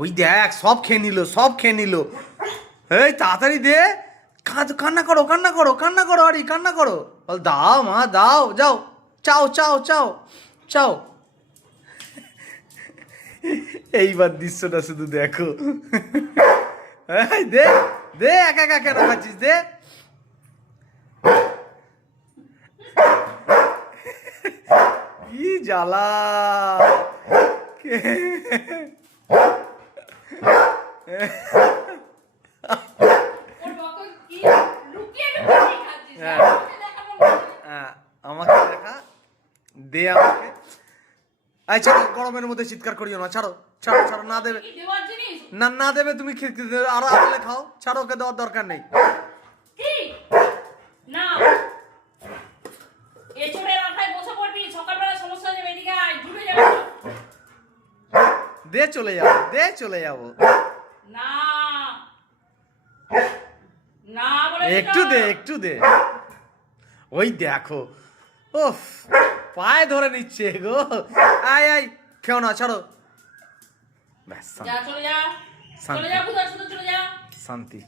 ওই দেখ সব খেয়ে নিল, সব খেয়ে নিল। এই তাড়াতাড়ি দে, কান্না করো কান্না করো কান্না করো, আরে কান্না করো, বল দাও মা দাও, যাও চাও চাও চাও চাও। এইবার দৃশ্যটা শুধু দেখো। এই দে দে, একা একা কেন খাচ্ছিস, দে। কি জ্বালা। আমাকে দেখা, দে আমাকে। আচ্ছা গরমের মধ্যে চিৎকার করিও না, ছাড়ো ছাড়ো ছাড়ো, না দেবে না, না দেবে তুমি, আরো আদলে খাও, ছাড়ো, ওকে দেওয়ার দরকার নেই। দে চলে যাবো, দে চলে যাবো, একটু দে একটু দে। ওই দেখো, ওফ পায়ে ধরে নিচ্ছে গো। আয় আয়, খেও না, ছাড়ো, ব্যাস শান্তি।